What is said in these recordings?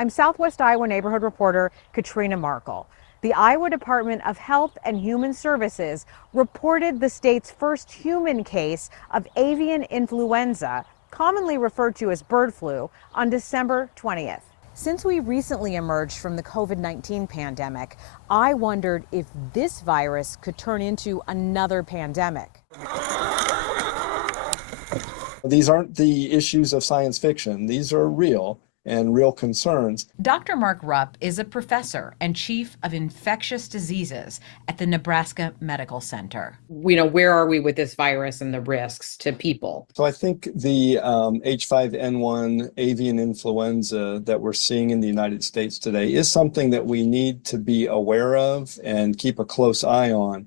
I'm Southwest Iowa neighborhood reporter Katrina Markle. The Iowa Department of Health and Human Services reported the state's first human case of avian influenza, commonly referred to as bird flu, on December 20th. Since we recently emerged from the COVID-19 pandemic, I wondered if this virus could turn into another pandemic. These aren't the issues of science fiction. These are real and real concerns. Dr. Mark Rupp is a professor and chief of infectious diseases at the Nebraska Medical Center. Where are we with this virus and the risks to people? So I think the H5N1 avian influenza that we're seeing in the United States today is something that we need to be aware of and keep a close eye on.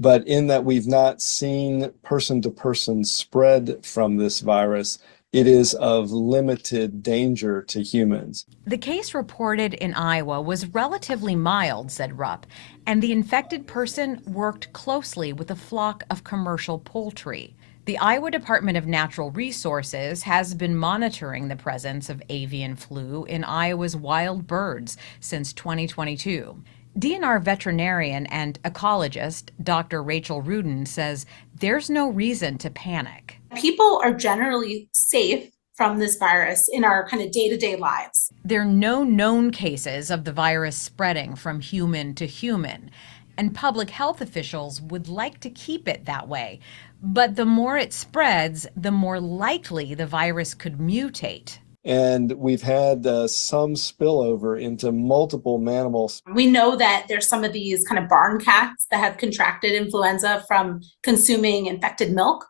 But in that we've not seen person-to-person spread from this virus, it is of limited danger to humans. The case reported in Iowa was relatively mild, said Rupp, and the infected person worked closely with a flock of commercial poultry. The Iowa Department of Natural Resources has been monitoring the presence of avian flu in Iowa's wild birds since 2022. DNR veterinarian and ecologist Dr. Rachel Rudin says there's no reason to panic. People are generally safe from this virus in our kind of day-to-day lives. There are no known cases of the virus spreading from human to human, and public health officials would like to keep it that way. But the more it spreads, the more likely the virus could mutate. And we've had some spillover into multiple mammals. We know that there's some of these kind of barn cats that have contracted influenza from consuming infected milk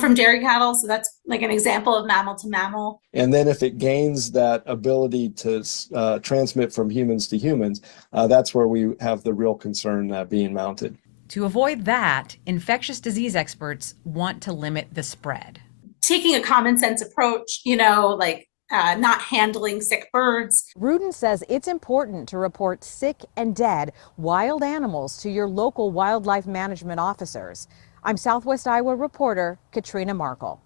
from dairy cattle. So that's like an example of mammal to mammal. And then if it gains that ability to transmit from humans to humans, that's where we have the real concern being mounted. To avoid that, infectious disease experts want to limit the spread. Taking a common sense approach, not handling sick birds. Rudin says it's important to report sick and dead wild animals to your local wildlife management officers. I'm Southwest Iowa reporter Katrina Markle.